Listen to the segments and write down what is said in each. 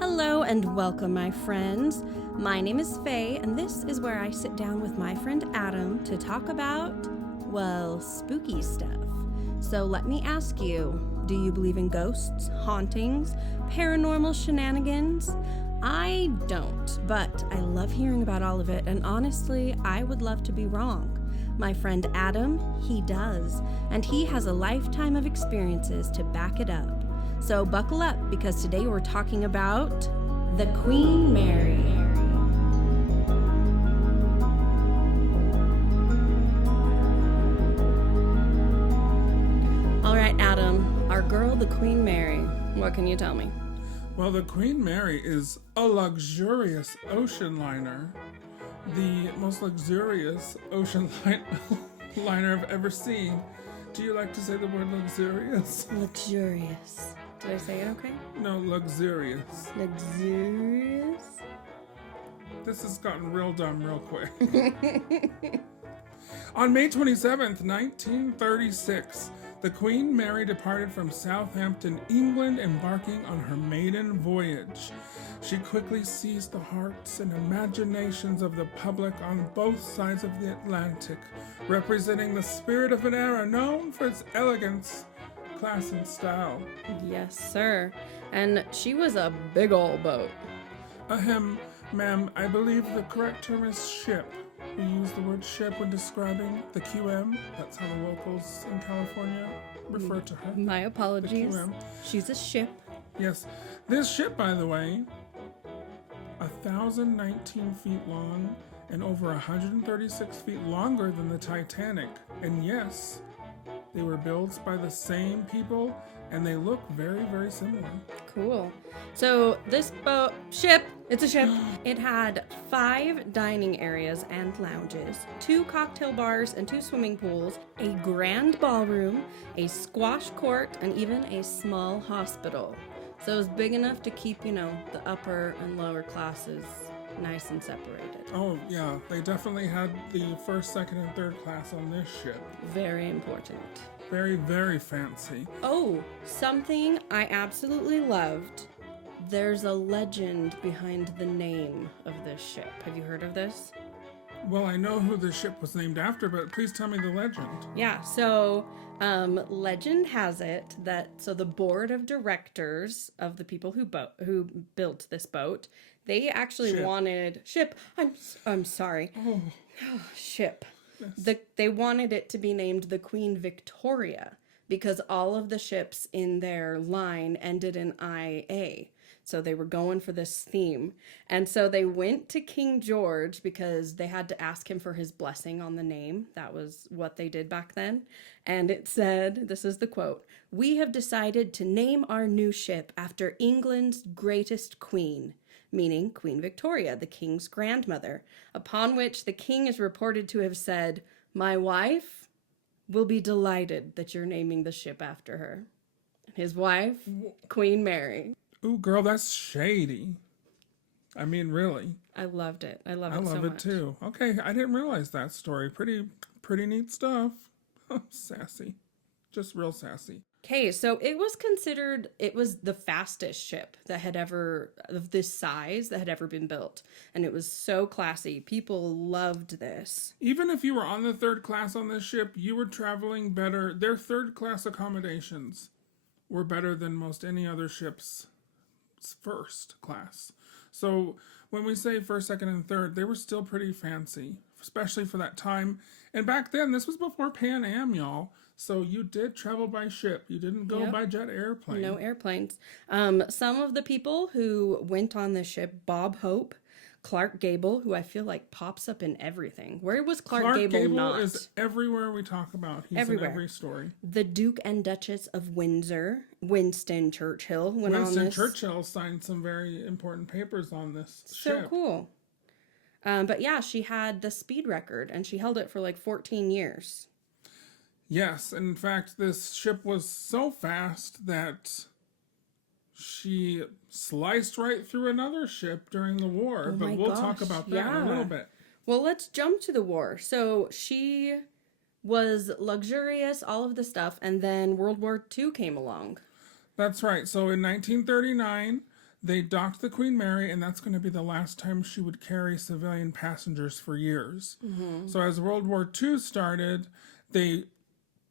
Hello and welcome, my friends. My name is Faye, and this is where I sit down with my friend Adam to talk about, well, spooky stuff. So let me ask you, do you believe in ghosts, hauntings, paranormal shenanigans? I don't, but I love hearing about all of it, and honestly, I would love to be wrong. My friend Adam, he does, and he has a lifetime of experiences to back it up. So buckle up, because today we're talking about the Queen Mary. All right, Adam, our girl, the Queen Mary. What can you tell me? Well, the Queen Mary is a luxurious ocean liner. The most luxurious ocean liner I've ever seen. Do you like to say the word luxurious? Luxurious. Did I say it okay? No, luxurious. Luxurious? This has gotten real dumb real quick. On May 27th, 1936, the Queen Mary departed from Southampton, England, embarking on her maiden voyage. She quickly seized the hearts and imaginations of the public on both sides of the Atlantic, representing the spirit of an era known for its elegance, class, and style. Yes, sir. And she was a big old boat. Ahem, ma'am, I believe the correct term is ship. We use the word ship when describing the QM. That's how the locals in California refer to her. My apologies. The QM. She's a ship. Yes. This ship, by the way, 1,019 feet long and over 136 feet longer than the Titanic. And yes, they were built by the same people, and they look very, very similar. Cool. So this ship, it's a ship. It had 5 dining areas and lounges, 2 cocktail bars and 2 swimming pools, a grand ballroom, a squash court, and even a small hospital. So it was big enough to keep, the upper and lower classes nice and separated. Oh, yeah, they definitely had the first, second, and third class on this ship. Very important. Very, very fancy. Oh, something I absolutely loved. There's a legend behind the name of this ship. Have you heard of this? Well, I know who the ship was named after, but please tell me the legend. Yeah, so legend has it that the board of directors of the people who built this boat, they actually wanted ship. I'm sorry. Oh, Ship. yes. They wanted it to be named the Queen Victoria because all of the ships in their line ended in IA. So they were going for this theme. And so they went to King George because they had to ask him for his blessing on the name. That was what they did back then. And it said, this is the quote, "We have decided to name our new ship after England's greatest queen," meaning Queen Victoria, the king's grandmother, upon which the king is reported to have said, "My wife will be delighted that you're naming the ship after her." His wife, Queen Mary. Ooh, girl, that's shady. I mean, really. I loved it. I love I it so love much. it too. Okay, I didn't realize that story. Pretty neat stuff. Sassy. Just real sassy. Okay, so it was the fastest ship that had ever, of this size, that had ever been built. And it was so classy. People loved this. Even if you were on the third class on this ship, you were traveling better. Their third class accommodations were better than most any other ship's first class. So when we say first, second, and third, they were still pretty fancy, especially for that time. And back then, this was before Pan Am, y'all. So you did travel by ship. You didn't go by jet airplane. No airplanes. Some of the people who went on the ship, Bob Hope, Clark Gable, who I feel like pops up in everything. Where was Clark Gable not? Is everywhere we talk about. He's Everywhere. in every story. The Duke and Duchess of Windsor, Winston Churchill, went on this. Winston Churchill signed some very important papers on this ship. So cool. But yeah, she had the speed record, and she held it for like 14 years. Yes, in fact, this ship was so fast that she sliced right through another ship during the war. Oh but my we'll gosh, talk about that in a little bit. Well, let's jump to the war. So she was luxurious, all of the stuff, and then World War II came along. That's right. So in 1939, They docked the Queen Mary, and that's going to be the last time she would carry civilian passengers for years. So as World War II started, they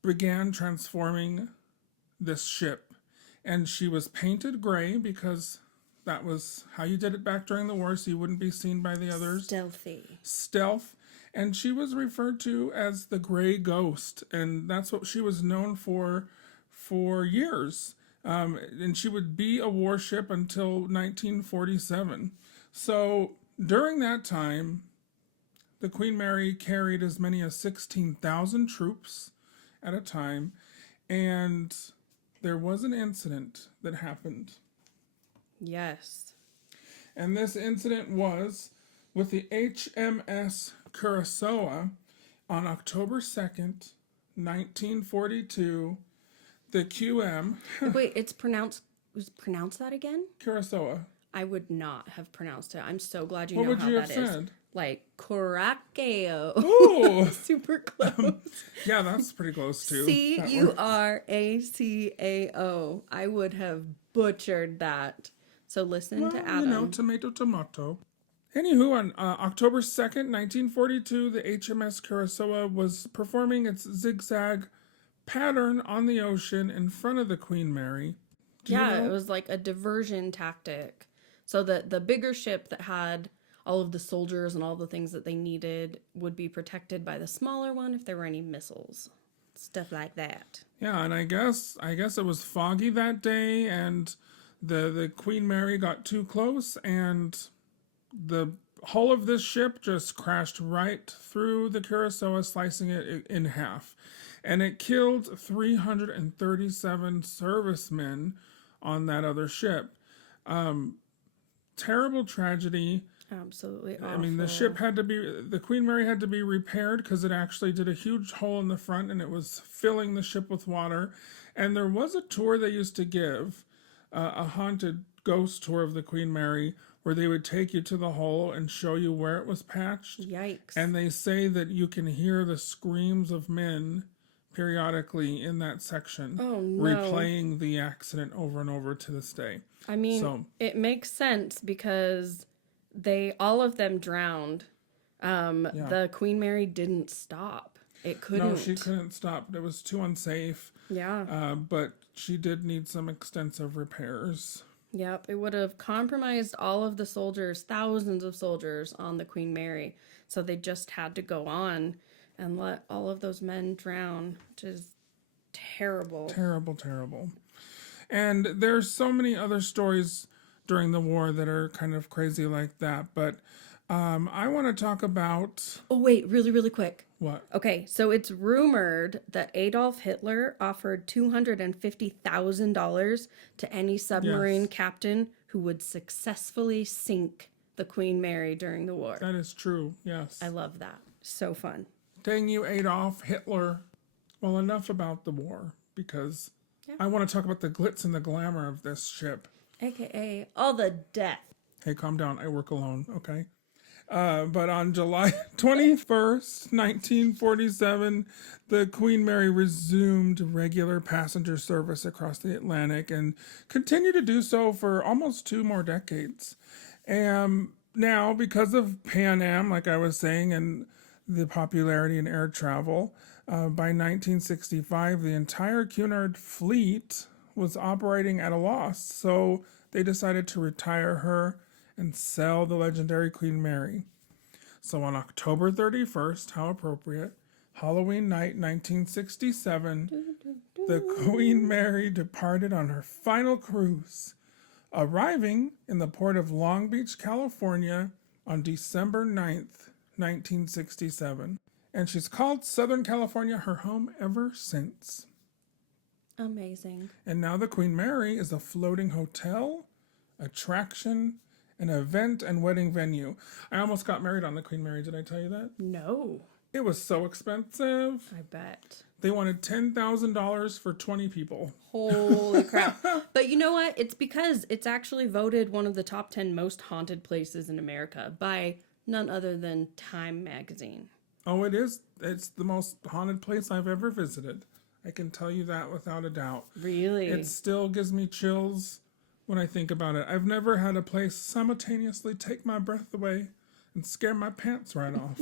began transforming this ship, and she was painted gray because that was how you did it back during the war, so you wouldn't be seen by the others. Stealth. And she was referred to as the Gray Ghost, and that's what she was known for years. And she would be a warship until 1947. So during that time, the Queen Mary carried as many as 16,000 troops at a time, and there was an incident that happened. Yes. And this incident was with the HMS Curacao on October 2nd, 1942. The QM. Wait, it's pronounced. Pronounce that again? Curacao. I would not have pronounced it. I'm so glad you What know would how you that have is. said? Like Curacao. Ooh. Super close. Yeah, that's pretty close too. Curacao. I would have butchered that. So listen to Adam. You know, tomato. Anywho, on October 2nd, 1942, the HMS Curacao was performing its zigzag pattern on the ocean in front of the Queen Mary. Do you know? It was like a diversion tactic. So that the bigger ship that had all of the soldiers and all the things that they needed would be protected by the smaller one if there were any missiles. Stuff like that. Yeah, and I guess it was foggy that day, and the Queen Mary got too close, and the hull of this ship just crashed right through the Curacao, slicing it in half. And it killed 337 servicemen on that other ship. Terrible tragedy. Absolutely awful. I mean, the Queen Mary had to be repaired because it actually did a huge hole in the front and it was filling the ship with water. And there was a tour they used to give, a haunted ghost tour of the Queen Mary, where they would take you to the hole and show you where it was patched. Yikes. And they say that you can hear the screams of men periodically in that section, replaying the accident over and over to this day. I mean, it makes sense because all of them drowned. The Queen Mary didn't stop. It couldn't. No, she couldn't stop. It was too unsafe. Yeah. But she did need some extensive repairs. Yep. It would have compromised all of the soldiers, thousands of soldiers on the Queen Mary. So they just had to go on and let all of those men drown, which is terrible. Terrible. And there's so many other stories during the war that are kind of crazy like that. But I want to talk about... Oh, wait, really, really quick. What? Okay, so it's rumored that Adolf Hitler offered $250,000 to any submarine captain who would successfully sink the Queen Mary during the war. That is true, yes. I love that. So fun. Dang you, Adolf Hitler. Well, enough about the war, because I want to talk about the glitz and the glamour of this ship. AKA all the death. Hey, calm down. I work alone, okay? But on July 21st, 1947, the Queen Mary resumed regular passenger service across the Atlantic and continued to do so for almost 2 more decades. And now, because of Pan Am, like I was saying, and the popularity in air travel, by 1965, the entire Cunard fleet was operating at a loss. So they decided to retire her and sell the legendary Queen Mary. So on October 31st, how appropriate, Halloween night 1967, the Queen Mary departed on her final cruise, arriving in the port of Long Beach, California on December 9th, 1967. And she's called Southern California her home ever since. Amazing. And now the Queen Mary is a floating hotel, attraction, an event and wedding venue. I almost got married on the Queen Mary. Did I tell you that? No. It was so expensive. I bet. They wanted $10,000 for 20 people. Holy crap. But you know what? It's because it's actually voted one of the top 10 most haunted places in America by none other than Time magazine. Oh, it is. It's the most haunted place I've ever visited. I can tell you that without a doubt. Really? It still gives me chills when I think about it. I've never had a place simultaneously take my breath away and scare my pants right off.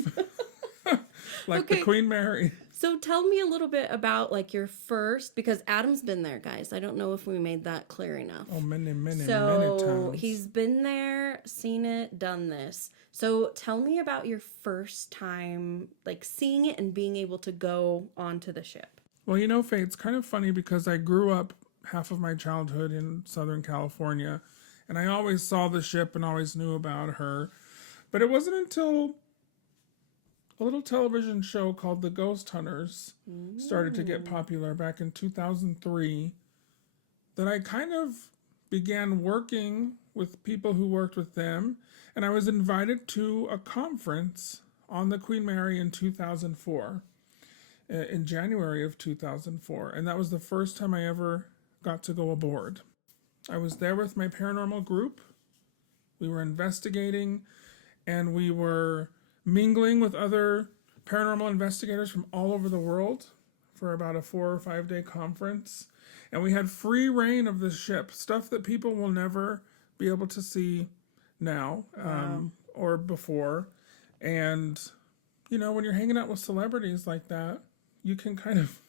Like the Okay. Queen Mary. So tell me a little bit about like your first, because Adam's been there, guys. I don't know if we made that clear enough. Oh, many So times. he's been there, seen it, done this. So tell me about your first time, like seeing it and being able to go onto the ship. Well, Faye, it's kind of funny because I grew up half of my childhood in Southern California, and I always saw the ship and always knew about her. But it wasn't until a little television show called The Ghost Hunters started to get popular back in 2003 that I kind of began working with people who worked with them, and I was invited to a conference on the Queen Mary in 2004, in January of 2004, and that was the first time I ever got to go aboard. I was there with my paranormal group. We were investigating, and we were mingling with other paranormal investigators from all over the world for about a 4 or 5 day conference. And we had free reign of the ship, stuff that people will never be able to see now or before. And, when you're hanging out with celebrities like that, you can kind of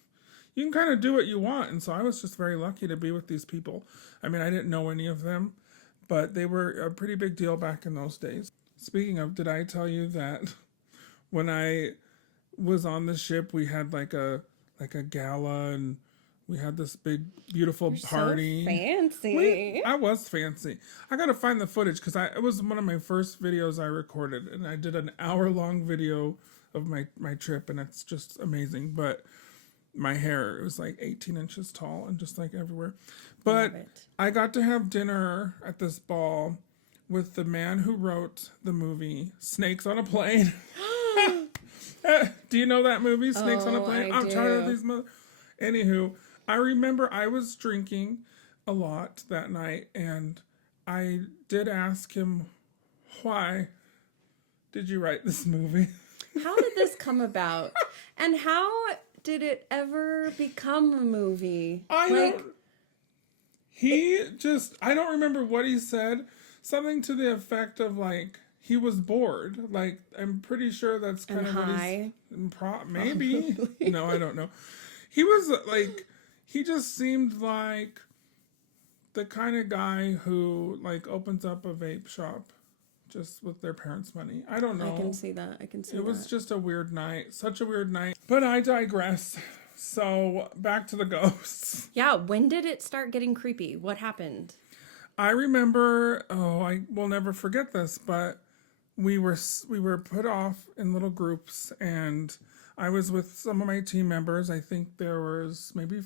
do what you want. And so I was just very lucky to be with these people. I mean, I didn't know any of them, but they were a pretty big deal back in those days. Speaking of, did I tell you that when I was on the ship, we had like a gala, and we had this big beautiful party. So fancy. I was fancy. I gotta find the footage because it was one of my first videos I recorded, and I did an hour-long video of my trip, and it's just amazing. But my hair, it was like 18 inches tall and just like everywhere. But I got to have dinner at this ball with the man who wrote the movie Snakes on a Plane. Do you know that movie, Snakes on a Plane? I'm tired of these Anywho, I remember I was drinking a lot that night, and I did ask him, why did you write this movie? How did this come about? And how did it ever become a movie? I don't remember what he said. Something to the effect of like, he was bored. Like, I'm pretty sure that's kind of high. Maybe. No, I don't know. He was like, he just seemed like the kind of guy who like opens up a vape shop just with their parents' money. I don't know. I can see that. It was just a weird night. Such a weird night. But I digress. So back to the ghosts. Yeah, when did it start getting creepy? What happened? I remember, I will never forget this, but we were put off in little groups, and I was with some of my team members. I think there was maybe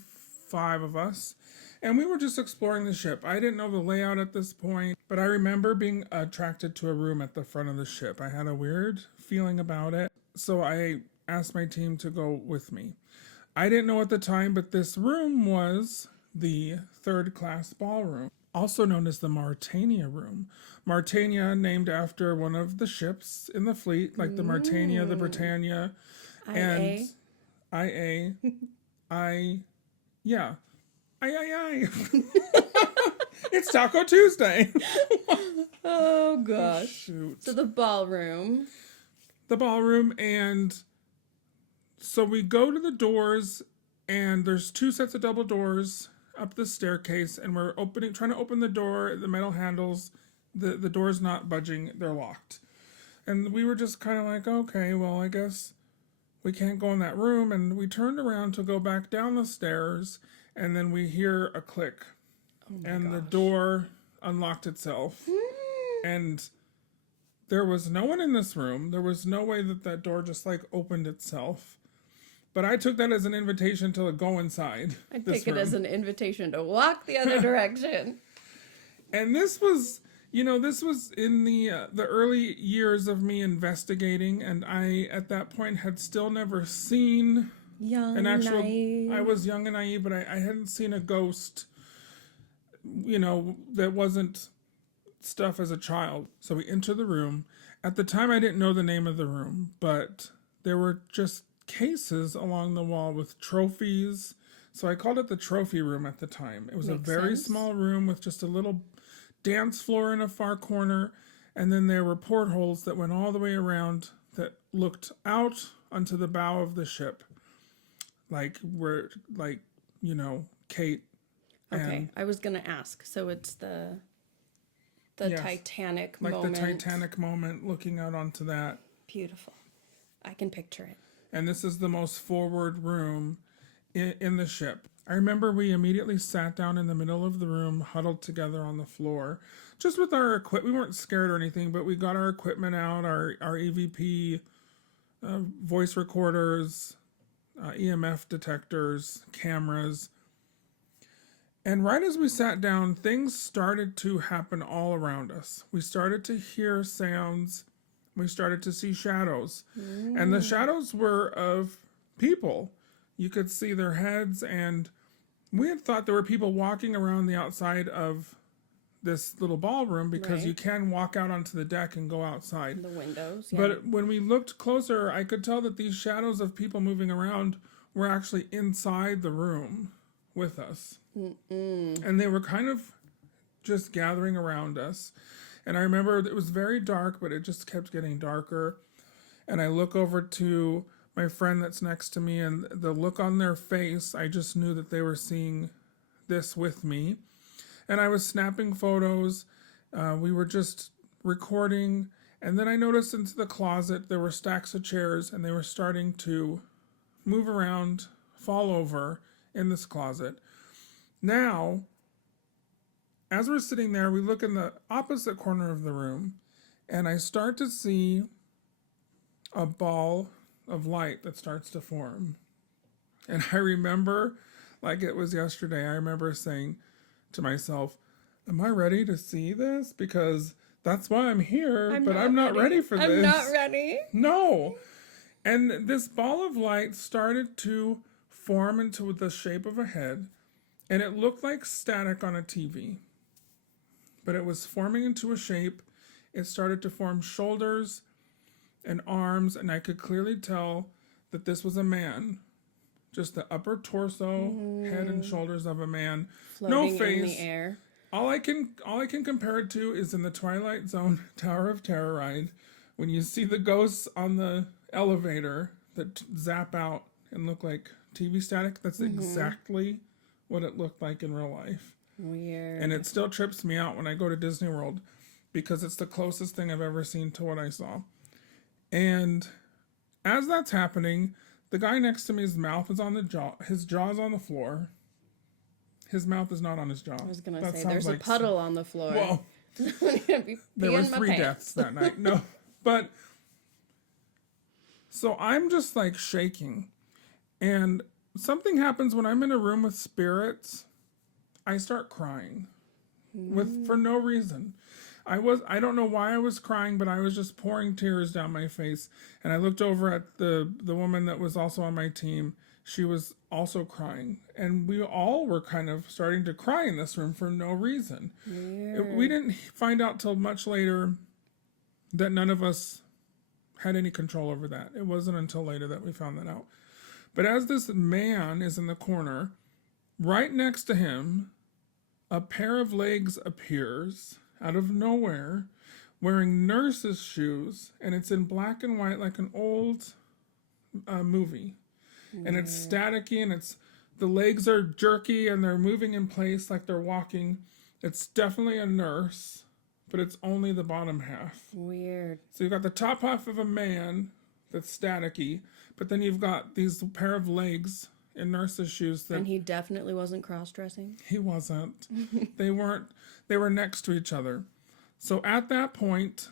5 of us, and we were just exploring the ship. I didn't know the layout at this point, but I remember being attracted to a room at the front of the ship. I had a weird feeling about it, so I asked my team to go with me. I didn't know at the time, but this room was the 3rd class ballroom, also known as the Martania room. Martania, named after one of the ships in the fleet, like the Martania, the Britannia, and IA. It's Taco Tuesday. Oh gosh. Shoot. So the ballroom. And so we go to the doors, and there's 2 sets of double doors up the staircase, and we're trying to open the door, the metal handles, the door's not budging, they're locked. And we were just kind of like, okay, well, I guess we can't go in that room. And we turned around to go back down the stairs, and then we hear a click. And the door unlocked itself. And there was no one in this room. There was no way that door just like opened itself. But I took that as an invitation to go inside. I take it as an invitation to walk the other direction. And this was in the early years of me investigating, and I at that point had still never seen naive. I was young and naive, but I hadn't seen a ghost, that wasn't stuff as a child. So we enter the room. At the time, I didn't know the name of the room, but there were just cases along the wall with trophies. So I called it the trophy room at the time. It was a very small room with just a little dance floor in a far corner, and then there were portholes that went all the way around that looked out onto the bow of the ship, like where, like, Kate. Okay, I was gonna ask. So it's the Yes, Titanic like moment. the Titanic moment, looking out onto that. Beautiful. I can picture it. And this is the most forward room in the ship. I remember we immediately sat down in the middle of the room, huddled together on the floor, just with our equipment. We weren't scared or anything, but we got our equipment out, our EVP, voice recorders, EMF detectors, cameras. And right as we sat down, things started to happen all around us. We started to hear sounds. We started to see shadows. And the shadows were of people. You could see their heads, and we had thought there were people walking around the outside of this little ballroom because Right. you can walk out onto the deck and go outside. The windows. Yeah. But when we looked closer, I could tell that these shadows of people moving around were actually inside the room with us. And they were kind of just gathering around us. And I remember it was very dark, but it just kept getting darker. And I look over to my friend that's next to me, and the look on their face, I just knew that they were seeing this with me. And I was snapping photos. We were just recording. And then I noticed into the closet there were stacks of chairs, and they were starting to move around, fall over in this closet. Now, as we're sitting there, we look in the opposite corner of the room, and I start to see a ball of light that starts to form. And I remember, like it was yesterday, I remember saying to myself, am I ready to see this? Because that's why I'm here, I'm not ready for this. I'm not ready. No. And this ball of light started to form into the shape of a head, and it looked like static on a TV. But it was forming into a shape. It started to form shoulders and arms, and I could clearly tell that this was a man. Just the upper torso, head and shoulders of a man. Floating No face. in the air. All I can compare it to is in the Twilight Zone Tower of Terror ride, when you see the ghosts on the elevator that zap out and look like TV static. That's exactly what it looked like in real life. Weird. And it still trips me out when I go to Disney World, because it's the closest thing I've ever seen to what I saw. And as that's happening, the guy next to me's mouth is on the jaw. His jaw's on the floor. His mouth is not on his jaw. I was gonna That say sounds there's like a puddle on the floor. Well, I'm gonna be there were peeing my 3 pants. deaths that night. No, but so I'm just like shaking, and something happens when I'm in a room with spirits. I start crying for no reason. I don't know why I was crying, but I was just pouring tears down my face. And I looked over at the woman that was also on my team. She was also crying, and we all were kind of starting to cry in this room for no reason. We didn't find out till much later that none of us had any control over that. It wasn't until later that we found that out. But as this man is in the corner, right next to him, a pair of legs appears out of nowhere, wearing nurse's shoes, and it's in black and white like an old movie. And it's staticky, and the legs are jerky, and they're moving in place like they're walking. It's definitely a nurse, but it's only the bottom half. Weird. So you've got the top half of a man that's staticky, but then you've got these pair of legs in nurse's shoes that And he definitely wasn't cross-dressing. he wasn't. They weren't. They were next to each other. So at that point,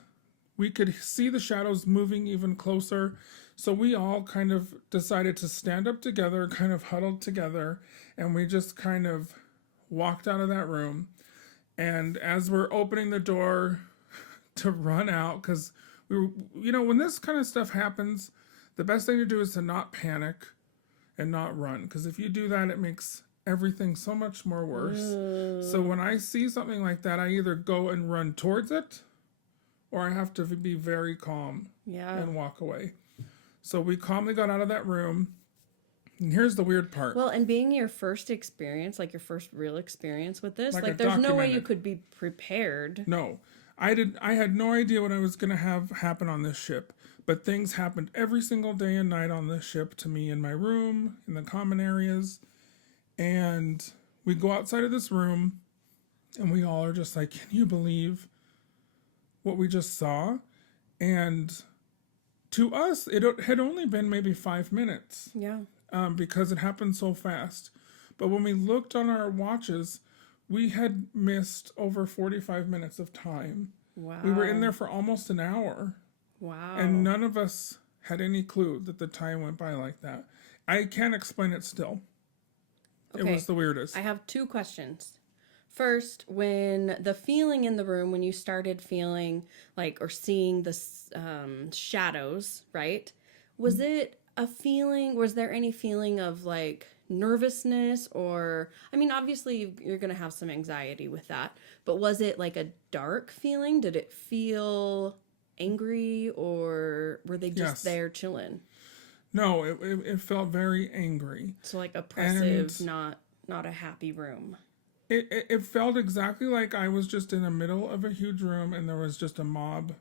we could see the shadows moving even closer. So we all kind of decided to stand up together, kind of huddled together, and we just kind of walked out of that room. And as we're opening the door to run out, because we were, when this kind of stuff happens, the best thing to do is to not panic and not run. Because if you do that, it makes everything so much more worse. So when I see something like that, I either go and run towards it, or I have to be very calm Yeah. and walk away. So we calmly got out of that room, And here's the weird part. Well, and being your first experience, like your first real experience with this, Like like a there's no way you documented. could be prepared. No. I had no idea what I was going to have happen on this ship, but things happened every single day and night on this ship to me in my room, in the common areas, and we go outside of this room and we all are just like, "Can you believe what we just saw?" And to us, it had only been maybe 5 minutes, Yeah. because it happened so fast. But when we looked on our watches, we had missed over 45 minutes of time. Wow. We were in there for almost an hour, Wow. and none of us had any clue that the time went by like that. I can't explain it still. Okay. It was the weirdest. I have two questions. First, when the feeling in the room, when you started feeling like or seeing the shadows, right? Was it a feeling? Was there any feeling of like nervousness or, I mean, obviously you're going to have some anxiety with that, but was it like a dark feeling? Did it feel angry or were they just Yes. there chilling? No, it felt very angry. So like oppressive, And not a happy room. it felt exactly like I was just in the middle of a huge room and there was just a mob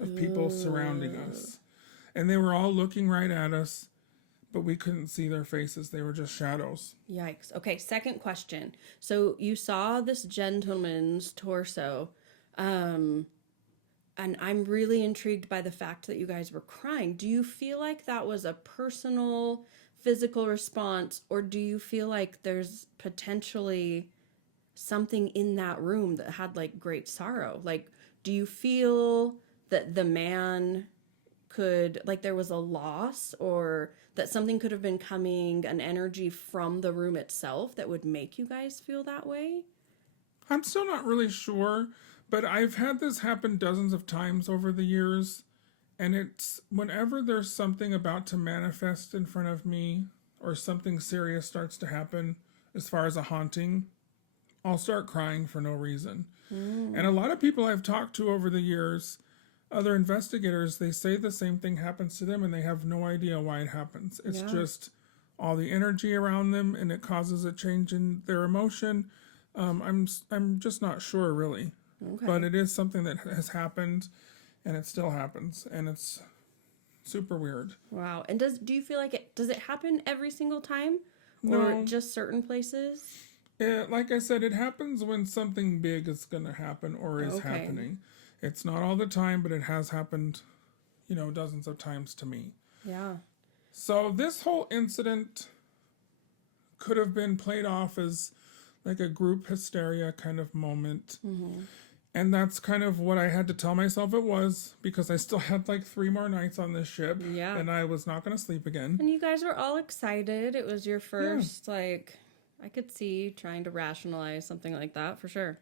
of people surrounding us. And they were all looking right at us, but we couldn't see their faces. They were just shadows. Yikes. Okay, second question. So you saw this gentleman's torso, and I'm really intrigued by the fact that you guys were crying. Do you feel like that was a personal, physical response, or do you feel like there's potentially something in that room that had like great sorrow? Like, do you feel that the man could, like, there was a loss or that something could have been coming, an energy from the room itself that would make you guys feel that way? I'm still not really sure, but I've had this happen dozens of times over the years. And it's whenever there's something about to manifest in front of me or something serious starts to happen as far as a haunting, I'll start crying for no reason. And a lot of people I've talked to over the years, other investigators, they say the same thing happens to them and they have no idea why it happens. It's Yeah. just all the energy around them and it causes a change in their emotion. I'm just not sure really, Okay. but it is something that has happened and it still happens and it's super weird. Wow. And do you feel like does it happen every single time or No. just certain places? Like I said, it happens when something big is going to happen or is Okay. happening. It's not all the time, but it has happened, dozens of times to me. Yeah. So this whole incident could have been played off as like a group hysteria kind of moment. And that's kind of what I had to tell myself it was because I still had like 3 more nights on this ship. Yeah. And I was not going to sleep again. And you guys were all excited. It was your first, like, I could see trying to rationalize something like that for sure.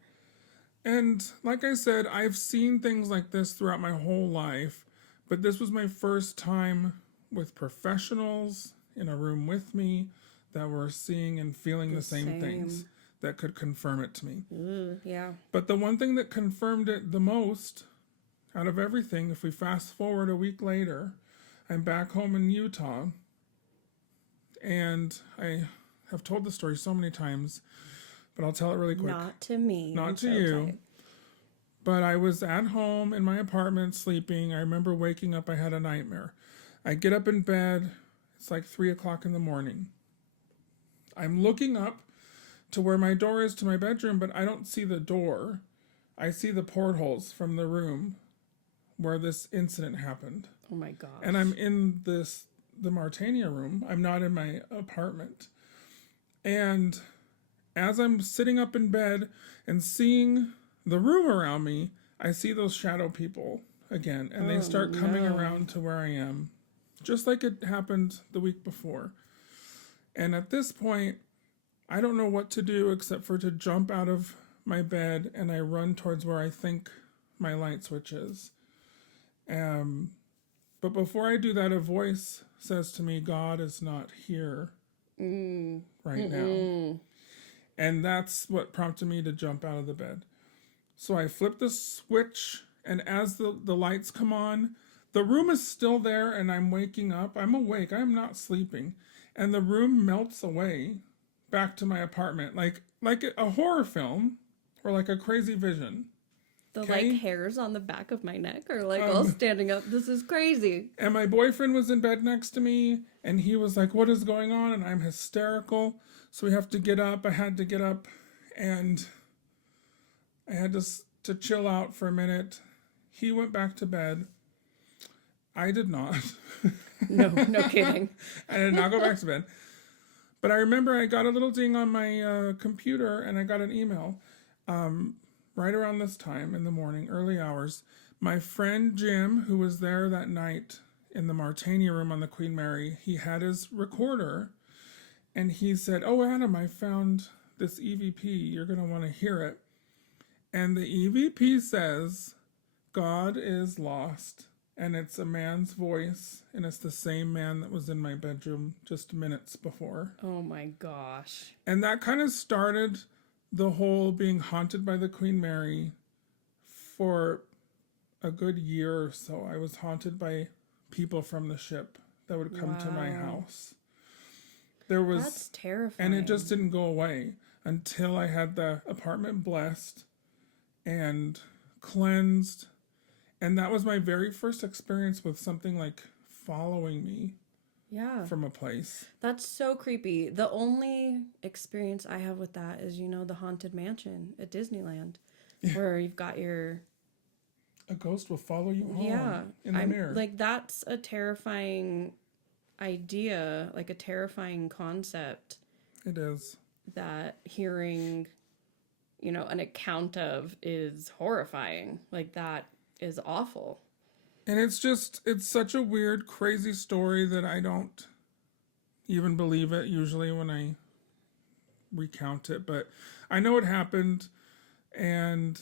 And like I said, I've seen things like this throughout my whole life, but this was my first time with professionals in a room with me that were seeing and feeling the same things that could confirm it to me. Yeah. But the one thing that confirmed it the most out of everything, if we fast forward a week later, I'm back home in Utah, and I have told the story so many times, but I'll tell it really quick. Not to me. Not I'm to so you. excited. But I was at home in my apartment sleeping. I remember waking up, I had a nightmare. I get up in bed, it's like 3 o'clock in the morning. I'm looking up to where my door is to my bedroom, but I don't see the door. I see the portholes from the room where this incident happened. Oh my gosh. And I'm in the Martania room. I'm not in my apartment. And as I'm sitting up in bed and seeing the room around me, I see those shadow people again. And they start coming around to where I am, just like it happened the week before. And at this point, I don't know what to do except for to jump out of my bed and I run towards where I think my light switch is. But before I do that, a voice says to me, God is not here right now. And that's what prompted me to jump out of the bed. So I flip the switch, and as the lights come on, the room is still there, and I'm waking up. I'm awake. I'm not sleeping. and the room melts away back to my apartment, like a horror film or like a crazy vision. The Okay. like hairs on the back of my neck are like all Um, standing up. This is crazy. And my boyfriend was in bed next to me, and he was like, "What is going on?" And I'm hysterical. So we have to get up. I had to get up, and I had to chill out for a minute. He went back to bed. I did not. No, no kidding. I did not go back to bed. But I remember I got a little ding on my computer, and I got an email right around this time in the morning, early hours. My friend Jim, who was there that night in the Martini room on the Queen Mary, he had his recorder, and he said, "Oh, Adam, I found this EVP. You're going to want to hear it." And the EVP says, "God is lost." And it's a man's voice, and it's the same man that was in my bedroom just minutes before. Oh my gosh. And that kind of started the whole being haunted by the Queen Mary for a good year or so. I was haunted by people from the ship that would come to my house. That's terrifying. And it just didn't go away until I had the apartment blessed and cleansed. And that was my very first experience with something like following me from a place. That's so creepy. The only experience I have with that is, the Haunted Mansion at Disneyland, where you've got your... A ghost will follow you home in the mirror. Like, that's a terrifying idea, like a terrifying concept. It is. That hearing, an account of is horrifying. Like, that is awful. And it's such a weird, crazy story that I don't even believe it usually when I recount it. But I know it happened, and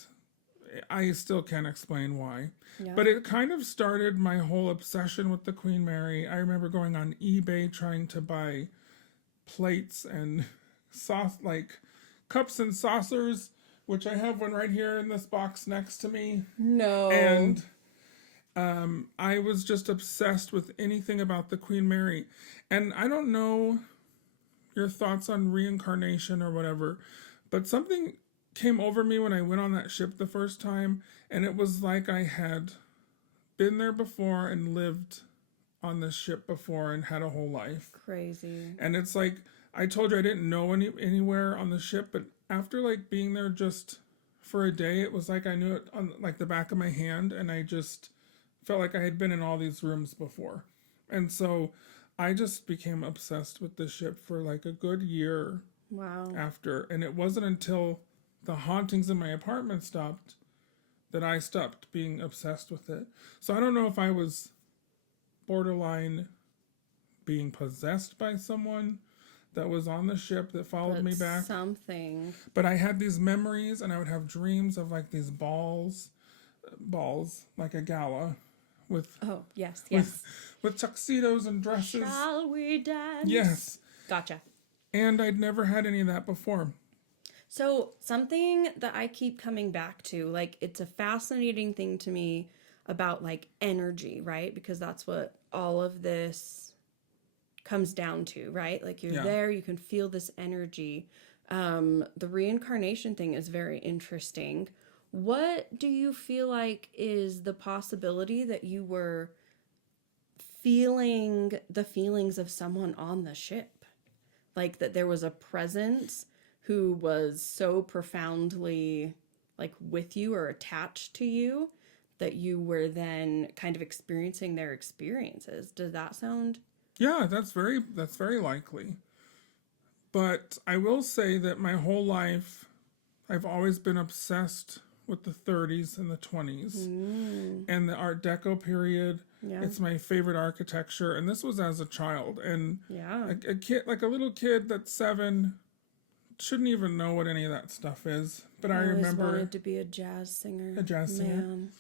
I still can't explain why. Yeah. But it kind of started my whole obsession with the Queen Mary. I remember going on eBay trying to buy plates and like cups and saucers, which I have one right here in this box next to me. No. And I was just obsessed with anything about the Queen Mary. And I don't know your thoughts on reincarnation or whatever, but something came over me when I went on that ship the first time, and it was like I had been there before and lived on this ship before and had a whole life. Crazy. And it's like, I told you I didn't know anywhere on the ship, but after like being there just for a day, it was like I knew it on like the back of my hand, and I just felt like I had been in all these rooms before. And so I just became obsessed with the ship for like a good year. Wow. After. And it wasn't until the hauntings in my apartment stopped that I stopped being obsessed with it. So I don't know if I was borderline being possessed by someone that was on the ship that followed me back. Something. But I had these memories, and I would have dreams of like these balls, like a gala with... Oh, yes. With tuxedos and dresses. Shall we dance? Yes. Gotcha. And I'd never had any of that before. So something that I keep coming back to, like, it's a fascinating thing to me about like energy, right? Because that's what all of this comes down to, right? Like you're there, you can feel this energy. The reincarnation thing is very interesting. What do you feel like is the possibility that you were feeling the feelings of someone on the ship? Like that there was a presence who was so profoundly like with you or attached to you that you were then kind of experiencing their experiences. Does that sound? Yeah, that's very likely. But I will say that my whole life, I've always been obsessed with the 30s and the 20s and the Art Deco period. Yeah. It's my favorite architecture. And this was as a child. And a kid, like a little kid that's 7, shouldn't even know what any of that stuff is. But I remember... I wanted to be a jazz singer. A jazz singer? Man.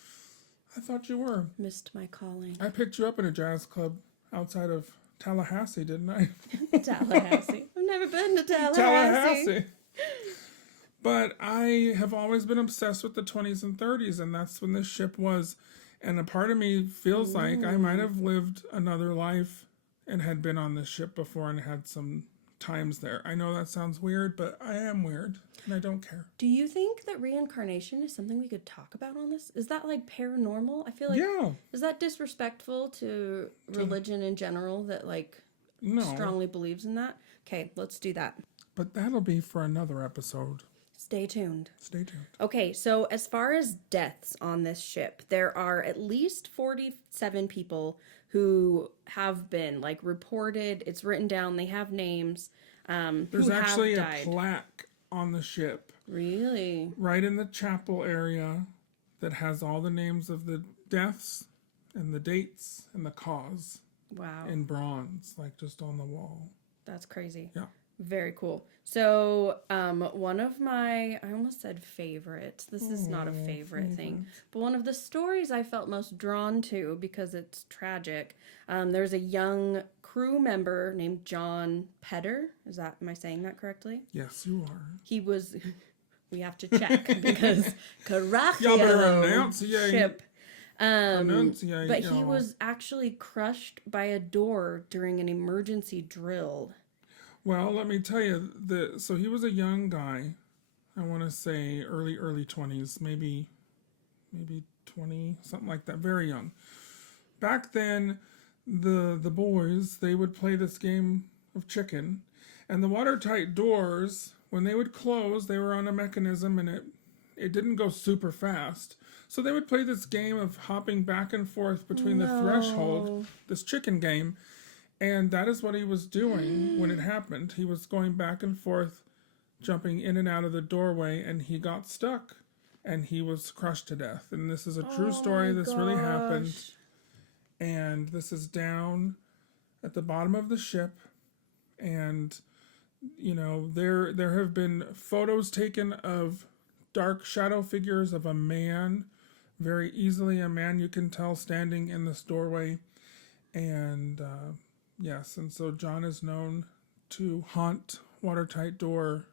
I thought you were. Missed my calling. I picked you up in a jazz club outside of Tallahassee, didn't I? Tallahassee. I've never been to Tallahassee. But I have always been obsessed with the 20s and 30s, and that's when this ship was. And a part of me feels like I might have lived another life and had been on this ship before and had some times there. I know that sounds weird, but I am weird and I don't care. Do you think that reincarnation is something we could talk about on this? Is that like paranormal? I feel like Yeah. is that disrespectful to religion in general that like No. strongly believes in that? Okay, let's do that. But that'll be for another episode. Stay tuned. Stay tuned. Okay, so as far as deaths on this ship, there are at least 47 people who have been like reported. It's written down. They have names. There's who actually have a died. plaque on the ship Really? right in the chapel area that has all the names of the deaths and the dates and the cause Wow. in bronze, like just on the wall. That's crazy. Yeah. Very cool. So, one of my, I almost said favorites. This is not a favorite thing, but one of the stories I felt most drawn to because it's tragic. There's a young crew member named John Petter. Am I saying that correctly? Yes, you are. He was, we have to check because Caraccio Y'all better enunciate. ship. Enunciate, But he y'all. was actually crushed by a door during an emergency drill. Well, let me tell you, so he was a young guy. I want to say early 20s, maybe 20, something like that, very young. Back then, the boys, they would play this game of chicken, and the watertight doors, when they would close, they were on a mechanism and it didn't go super fast. So they would play this game of hopping back and forth between the threshold, this chicken game. And that is what he was doing when it happened. He was going back and forth, jumping in and out of the doorway, and he got stuck. And he was crushed to death. And this is a true story. This really happened. And this is down at the bottom of the ship. And, you know, there have been photos taken of dark shadow figures of a man. Very easily a man you can tell standing in this doorway. And... yes, and so John is known to haunt Watertight Door.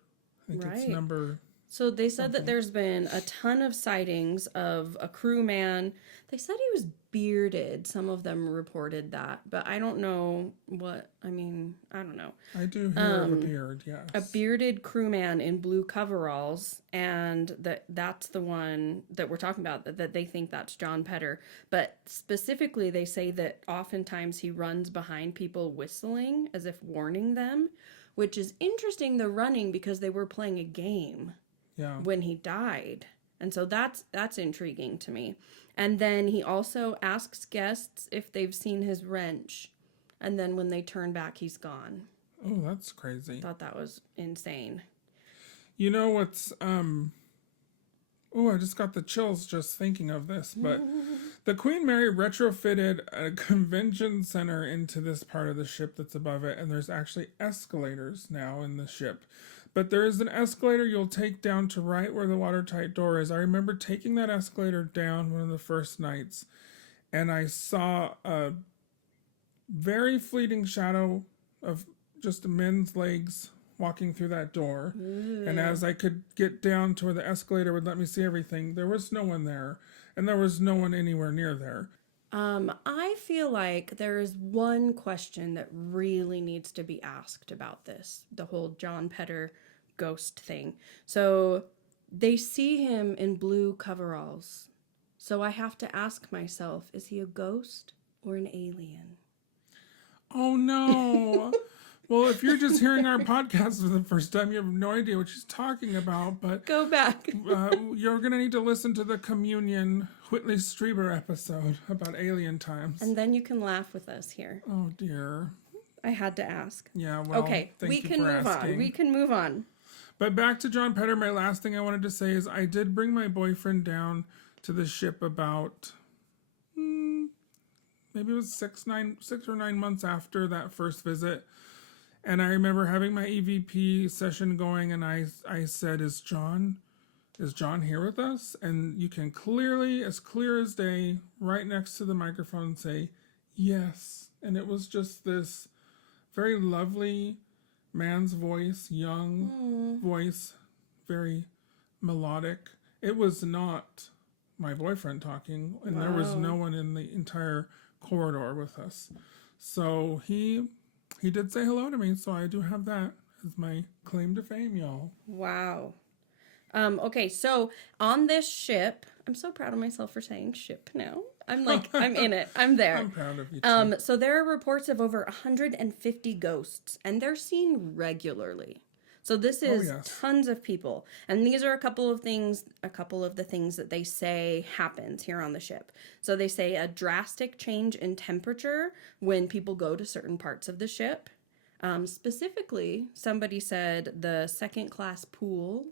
I think it's number... So they said that there's been a ton of sightings of a crewman. They said he was bearded. Some of them reported that, but I don't know I don't know. I do hear of a beard, yes. A bearded crewman in blue coveralls, and that's the one that we're talking about, that they think that's John Petter. But specifically, they say that oftentimes he runs behind people whistling as if warning them, which is interesting, the running, because they were playing a game when he died. And so that's intriguing to me. And then he also asks guests if they've seen his wrench. And then when they turn back, he's gone. Oh, that's crazy. Thought that was insane. You know what's... I just got the chills just thinking of this. But the Queen Mary retrofitted a convention center into this part of the ship that's above it. And there's actually escalators now in the ship. But there is an escalator you'll take down to right where the watertight door is. I remember taking that escalator down one of the first nights, and I saw a very fleeting shadow of just men's legs walking through that door. Ooh. And as I could get down to where the escalator would let me see everything, there was no one there, and there was no one anywhere near there. I feel like there is one question that really needs to be asked about this, the whole John Petter ghost thing. So they see him in blue coveralls. So I have to ask myself, is he a ghost or an alien? Oh no. Well, if you're just hearing our podcast for the first time, you have no idea what she's talking about, but... Go back. You're going to need to listen to the Communion Whitley Strieber episode about alien times. And then you can laugh with us here. Oh, dear. I had to ask. Yeah, well, okay, we can move on. We can move on. But back to John Petter, my last thing I wanted to say is I did bring my boyfriend down to the ship about... maybe it was 6 or 9 months after that first visit. And I remember having my EVP session going, and I said, is John here with us? And you can clearly, as clear as day, right next to the microphone say, yes. And it was just this very lovely man's voice, young voice, very melodic. It was not my boyfriend talking, and there was no one in the entire corridor with us. So he did say hello to me, so I do have that as my claim to fame, y'all. Wow. Okay, so on this ship, I'm so proud of myself for saying ship now. I'm like, I'm in it. I'm there. I'm proud of you too. So there are reports of over 150 ghosts, and they're seen regularly. So this is yes. tons of people. And these are a couple of the things that they say happens here on the ship. So they say a drastic change in temperature when people go to certain parts of the ship. Specifically, somebody said the second class pool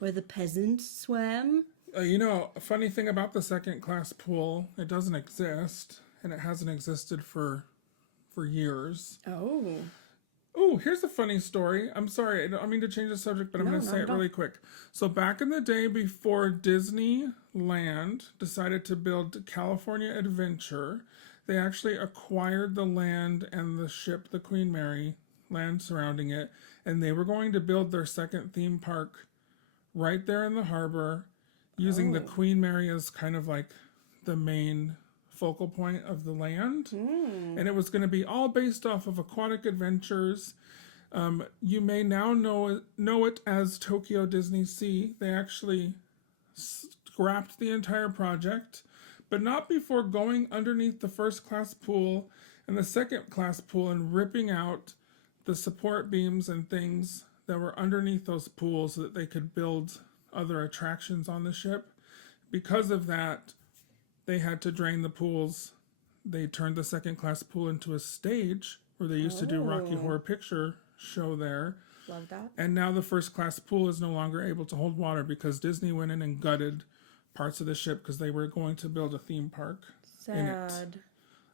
where the peasants swam. A funny thing about the second class pool, it doesn't exist, and it hasn't existed for years. Oh. Oh, here's a funny story. I'm sorry, I don't mean to change the subject, but I'm going to say it really quick. So back in the day before Disneyland decided to build California Adventure, they actually acquired the land and the ship, the Queen Mary, land surrounding it, and they were going to build their second theme park right there in the harbor, using the Queen Mary as kind of like the main focal point of the land. And it was going to be all based off of aquatic adventures. You may now know it as Tokyo Disney Sea. They actually scrapped the entire project, but not before going underneath the first class pool and the second class pool and ripping out the support beams and things that were underneath those pools so that they could build other attractions on the ship. Because of that, they had to drain the pools. They turned the second class pool into a stage where they used to do Rocky Horror Picture Show there. Love that. And now the first class pool is no longer able to hold water because Disney went in and gutted parts of the ship because they were going to build a theme park in it. Sad.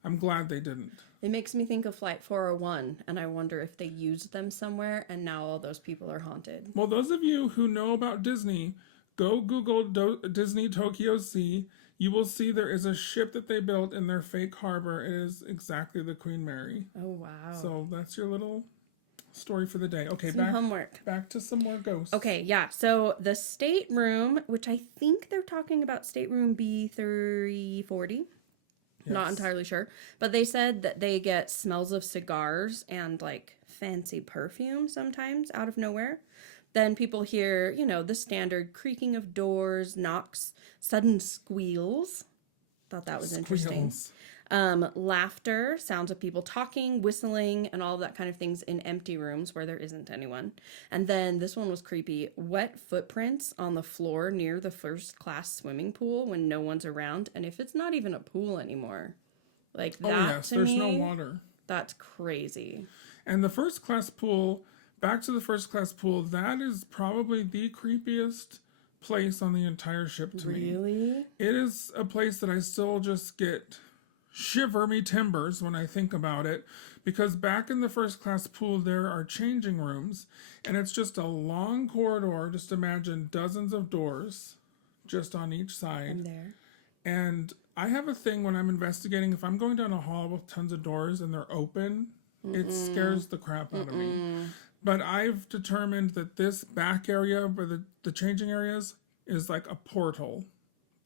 I'm glad they didn't. It makes me think of Flight 401, and I wonder if they used them somewhere and now all those people are haunted. Well, those of you who know about Disney, go Google Disney Tokyo Sea. You will see there is a ship that they built in their fake harbor. It is exactly the Queen Mary. Oh, wow. So that's your little story for the day. Okay, Some homework. Back to some more ghosts. Okay, yeah. So the stateroom, which I think they're talking about stateroom B340. Yes. Not entirely sure. But they said that they get smells of cigars and like fancy perfume sometimes out of nowhere. Then people hear, the standard creaking of doors, knocks, sudden squeals. Thought that was interesting. Laughter, sounds of people talking, whistling, and all of that kind of things in empty rooms where there isn't anyone. And then this one was creepy. Wet footprints on the floor near the first class swimming pool when no one's around. And if it's not even a pool anymore, like that to there's me, no water. That's crazy. And the first class pool, back to the first class pool, that is probably the creepiest place on the entire ship to me. Really? It is a place that I still just get shiver me timbers when I think about it, because back in the first class pool there are changing rooms, and it's just a long corridor. Just imagine dozens of doors just on each side. I'm there. And I have a thing when I'm investigating, if I'm going down a hall with tons of doors and they're open, it scares the crap out of me. But I've determined that this back area where the changing areas is like a portal.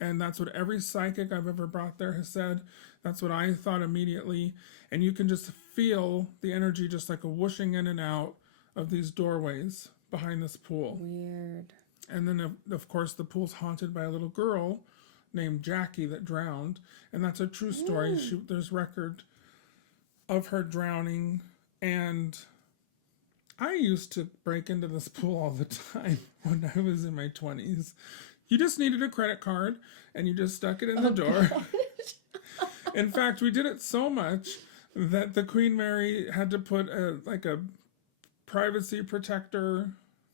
And that's what every psychic I've ever brought there has said. That's what I thought immediately. And you can just feel the energy just like a whooshing in and out of these doorways behind this pool. Weird. And then, of course, the pool's haunted by a little girl named Jackie that drowned. And that's a true story. There's record of her drowning. And I used to break into this pool all the time when I was in my 20s. You just needed a credit card, and you just stuck it in the door. In fact, we did it so much that the Queen Mary had to put a privacy protector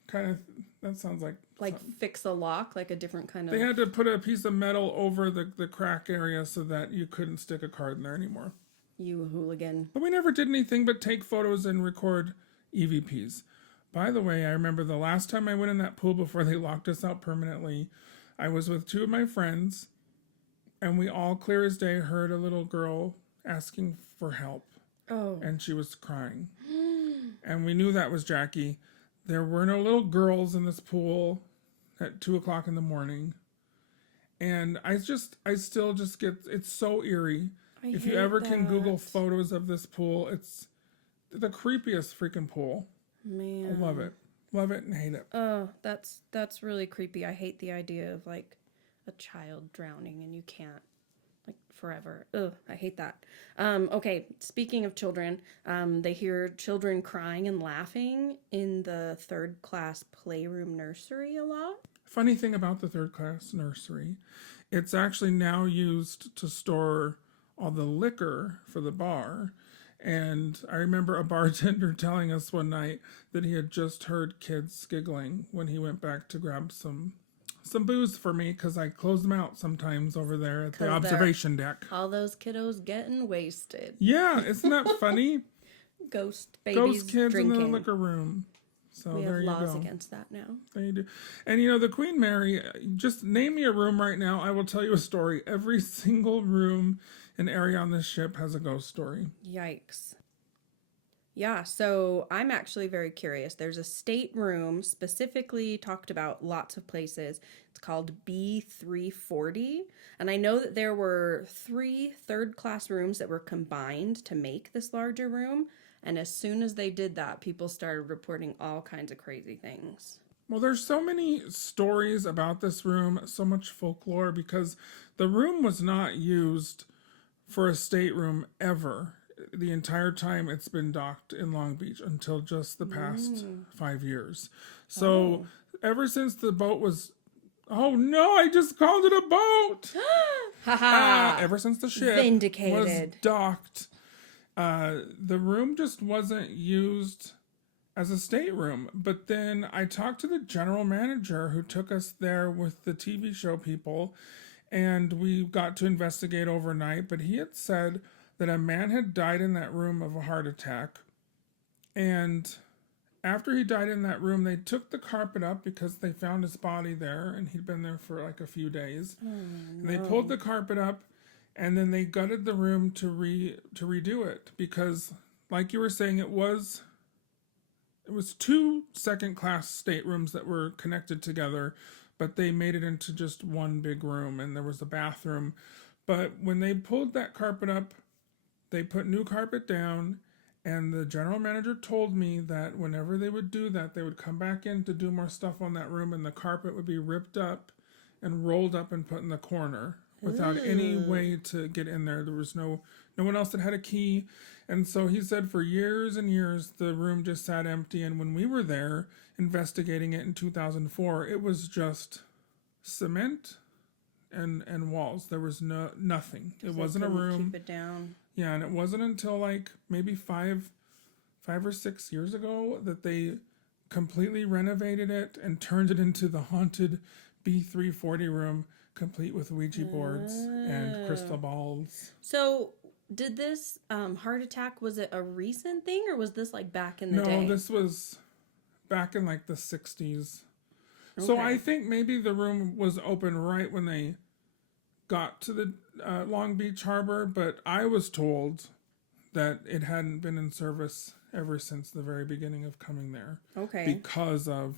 kind of. That sounds like fix a lock, like a different kind of. They had to put a piece of metal over the crack area so that you couldn't stick a card in there anymore. You hooligan. But we never did anything but take photos and record EVPs. By the way, I remember the last time I went in that pool before they locked us out permanently, I was with two of my friends, and we all clear as day heard a little girl asking for help. Oh. And she was crying. And we knew that was Jackie. There were no little girls in this pool at 2:00 in the morning. And I still just get, it's so eerie. If you ever can Google photos of this pool, it's the creepiest freaking pool. Man. I love it. Love it and hate it. Oh, that's really creepy. I hate the idea of like a child drowning and you can't like forever. Ugh, I hate that. Okay, speaking of children, they hear children crying and laughing in the third class playroom nursery a lot. Funny thing about the third class nursery, it's actually now used to store all the liquor for the bar. And I remember a bartender telling us one night that he had just heard kids giggling when he went back to grab some booze for me, because I close them out sometimes over there at the observation deck. All those kiddos getting wasted. Yeah, isn't that funny? Ghost babies Ghost kids drinking. in the liquor room. So we there have you laws go. against that now. There you do. And you know, the Queen Mary, just name me a room right now, I will tell you a story. Every single room and area on this ship has a ghost story. Yikes. Yeah, so I'm actually very curious. There's a stateroom specifically talked about lots of places. It's called B340. And I know that there were 3 third-class rooms that were combined to make this larger room. And as soon as they did that, people started reporting all kinds of crazy things. Well, there's so many stories about this room, so much folklore, because the room was not used for a stateroom ever. The entire time it's been docked in Long Beach until just the past 5 years. So ever since the boat was, oh no, I just called it a boat. Ever since the ship was docked, the room just wasn't used as a stateroom. But then I talked to the general manager who took us there with the TV show people, and we got to investigate overnight. But he had said that a man had died in that room of a heart attack. And after he died in that room, they took the carpet up because they found his body there, and he'd been there for like a few days. And they pulled the carpet up, and then they gutted the room to redo it, because, like you were saying, it was 2 second-class staterooms that were connected together, but they made it into just one big room, and there was a bathroom. But when they pulled that carpet up, they put new carpet down, and the general manager told me that whenever they would do that, they would come back in to do more stuff on that room, and the carpet would be ripped up and rolled up and put in the corner without any way to get in there. There was no one else that had a key. And so he said for years and years, the room just sat empty. And when we were there investigating it in 2004, it was just cement and walls. There was nothing. It wasn't a room. Keep it down. Yeah, and it wasn't until like maybe five or 6 years ago that they completely renovated it and turned it into the haunted B340 room, complete with Ouija boards and crystal balls. So did this heart attack, was it a recent thing, or was this like back in the day? No, this was back in like the 60s. Okay. So I think maybe the room was open right when they got to the Long Beach Harbor, but I was told that it hadn't been in service ever since the very beginning of coming there. Okay. Because of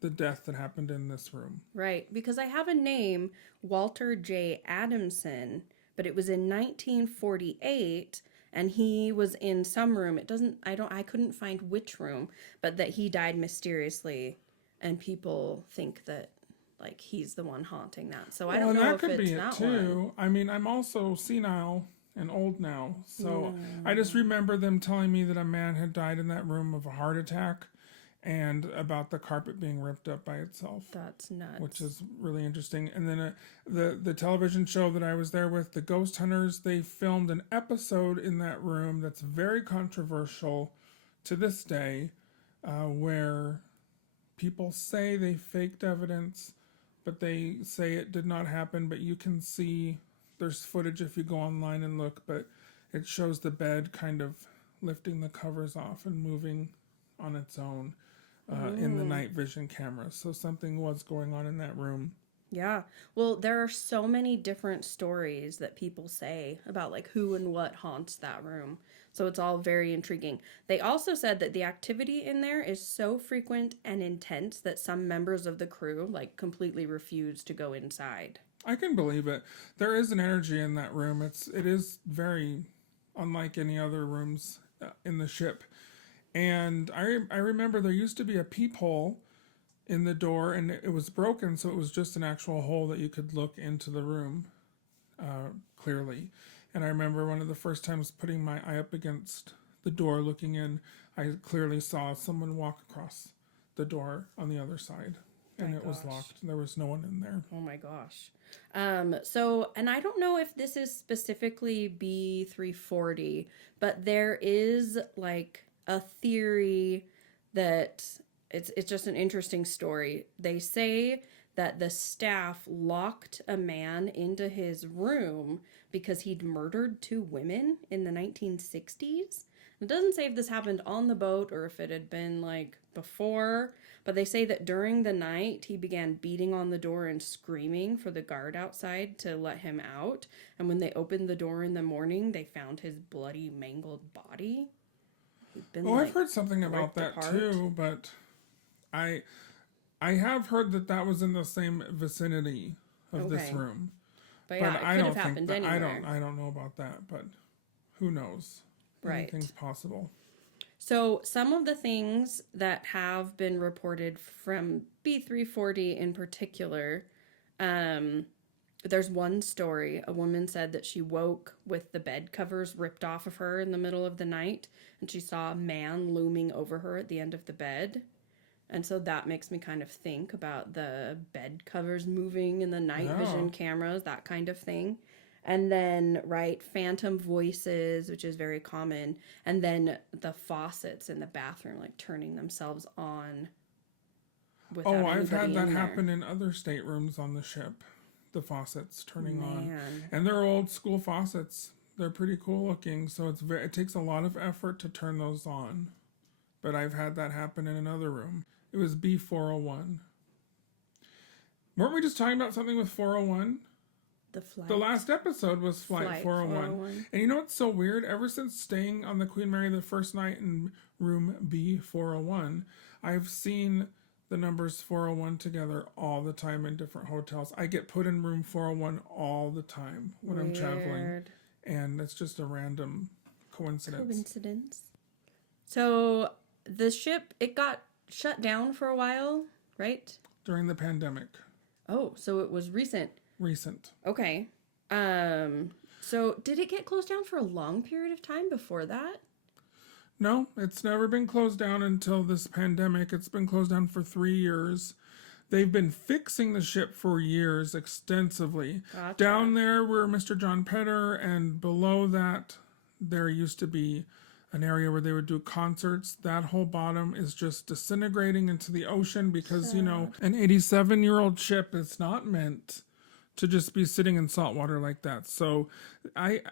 the death that happened in this room. Right, because I have a name, Walter J. Adamson, but it was in 1948, and he was in some room. I couldn't find which room, but that he died mysteriously, and people think that like he's the one haunting that. So I don't know if it's that one. I mean, I'm also senile and old now, so I just remember them telling me that a man had died in that room of a heart attack, and about the carpet being ripped up by itself. That's nuts. Which is really interesting. And then the television show that I was there with, the Ghost Hunters, they filmed an episode in that room that's very controversial to this day, where people say they faked evidence, but they say it did not happen. But you can see, there's footage if you go online and look, but it shows the bed kind of lifting the covers off and moving on its own. In the night vision cameras. So something was going on in that room. Yeah. Well, there are so many different stories that people say about like who and what haunts that room. So it's all very intriguing. They also said that the activity in there is so frequent and intense that some members of the crew like completely refuse to go inside. I can believe it. There is an energy in that room. It is very unlike any other rooms in the ship. And I remember there used to be a peephole in the door, and it was broken, so it was just an actual hole that you could look into the room clearly. And I remember one of the first times putting my eye up against the door, looking in, I clearly saw someone walk across the door on the other side, and it was locked. There was no one in there. Oh my gosh. So, and I don't know if this is specifically B340, but there is like a theory that it's just an interesting story. They say that the staff locked a man into his room because he'd murdered two women in the 1960s. It doesn't say if this happened on the boat or if it had been like before, but they say that during the night he began beating on the door and screaming for the guard outside to let him out. And when they opened the door in the morning, they found his bloody, mangled body. I've heard something about that too, but I have heard that was in the same vicinity of this room. But yeah, it could have happened anywhere. I don't know about that, but who knows? Right. Anything's possible. So some of the things that have been reported from B340 in particular, there's one story. A woman said that she woke with the bed covers ripped off of her in the middle of the night, and she saw a man looming over her at the end of the bed. And so that makes me kind of think about the bed covers moving in the night vision cameras, that kind of thing. And then, right, phantom voices, which is very common. And then the faucets in the bathroom, like turning themselves on. I've had that happen in other staterooms on the ship. The faucets turning on. And they're old school faucets. They're pretty cool looking. So it takes a lot of effort to turn those on. But I've had that happen in another room. It was B401. Weren't we just talking about something with 401? The last episode was Flight 401. And you know what's so weird? Ever since staying on the Queen Mary the first night in room B401, I've seen the numbers 401 together all the time in different hotels. I get put in room 401 all the time when I'm traveling. And it's just a random coincidence. So the ship, it got shut down for a while, right? During the pandemic. Oh, so it was recent. Okay. So did it get closed down for a long period of time before that? No, it's never been closed down until this pandemic. It's been closed down for 3 years. They've been fixing the ship for years extensively. Gotcha. Down there were Mr. John Petter, and below that there used to be an area where they would do concerts. That whole bottom is just disintegrating into the ocean because, an 87-year-old ship is not meant to just be sitting in salt water like that. So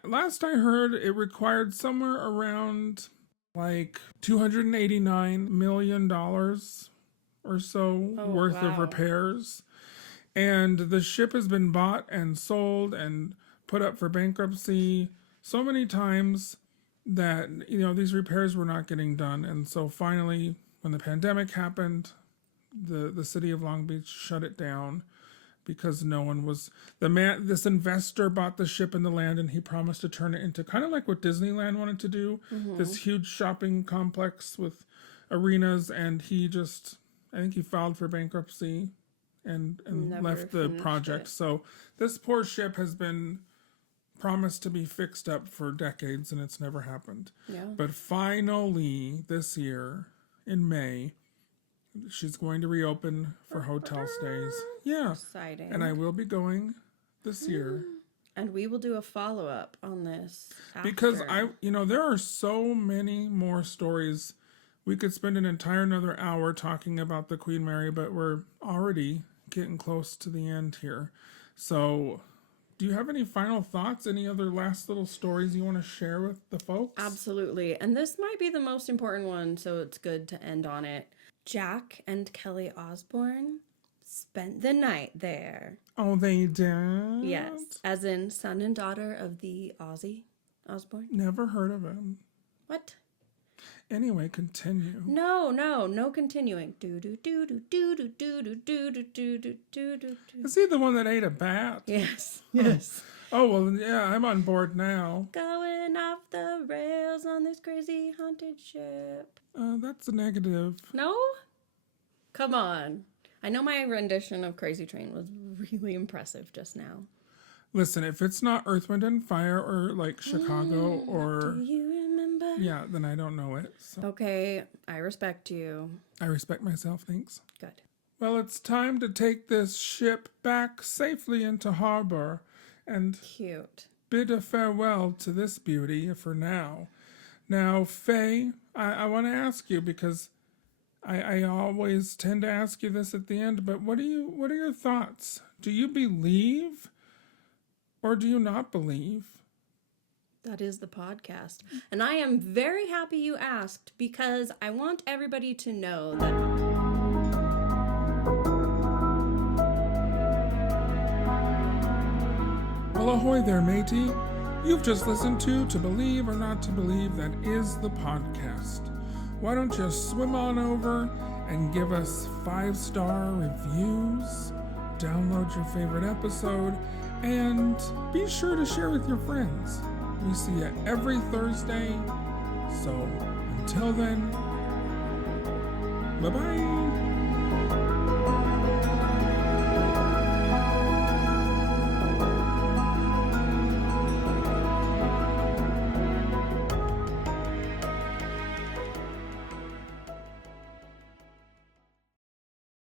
last I heard, it required somewhere around like $289 million or so worth of repairs. And the ship has been bought and sold and put up for bankruptcy so many times that, these repairs were not getting done. And so finally, when the pandemic happened, the city of Long Beach shut it down because no one was, this investor bought the ship and the land, and he promised to turn it into kind of like what Disneyland wanted to do, this huge shopping complex with arenas. And I think he filed for bankruptcy and left the project. So this poor ship has been promised to be fixed up for decades, and it's never happened. But finally this year in May, she's going to reopen for hotel stays. Exciting. And I will be going this year. And we will do a follow-up on this after. Because there are so many more stories. We could spend an entire another hour talking about the Queen Mary, but we're already getting close to the end here. So do you have any final thoughts? Any other last little stories you want to share with the folks? Absolutely. And this might be the most important one, so it's good to end on it. Jack and Kelly Osbourne spent the night there. Oh, they did? Yes. As in son and daughter of the Ozzy Osbourne. Never heard of him. What? Anyway, continue. No continuing. Do do do do do do do do do do do do do do. Is he the one that ate a bat? Yes. Yes. Oh, well, yeah, I'm on board now. Going off the rails on this crazy haunted ship. That's a negative. No? Come on. I know my rendition of Crazy Train was really impressive just now. Listen, if it's not Earth, Wind, and Fire or like Chicago or... Do you remember? Yeah, then I don't know it. So. Okay, I respect you. I respect myself, thanks. Good. Well, it's time to take this ship back safely into harbor and Cute. bid a farewell to this beauty for now. Now, Faye, I want to ask you because I always tend to ask you this at the end, but what are your thoughts? Do you believe or do you not believe? That is the podcast. And I am very happy you asked because I want everybody to know that Well, ahoy there, matey. You've just listened to Believe or Not to Believe, that is the podcast. Why don't you swim on over and give us 5-star reviews, download your favorite episode, and be sure to share with your friends. We see you every Thursday. So until then, bye-bye.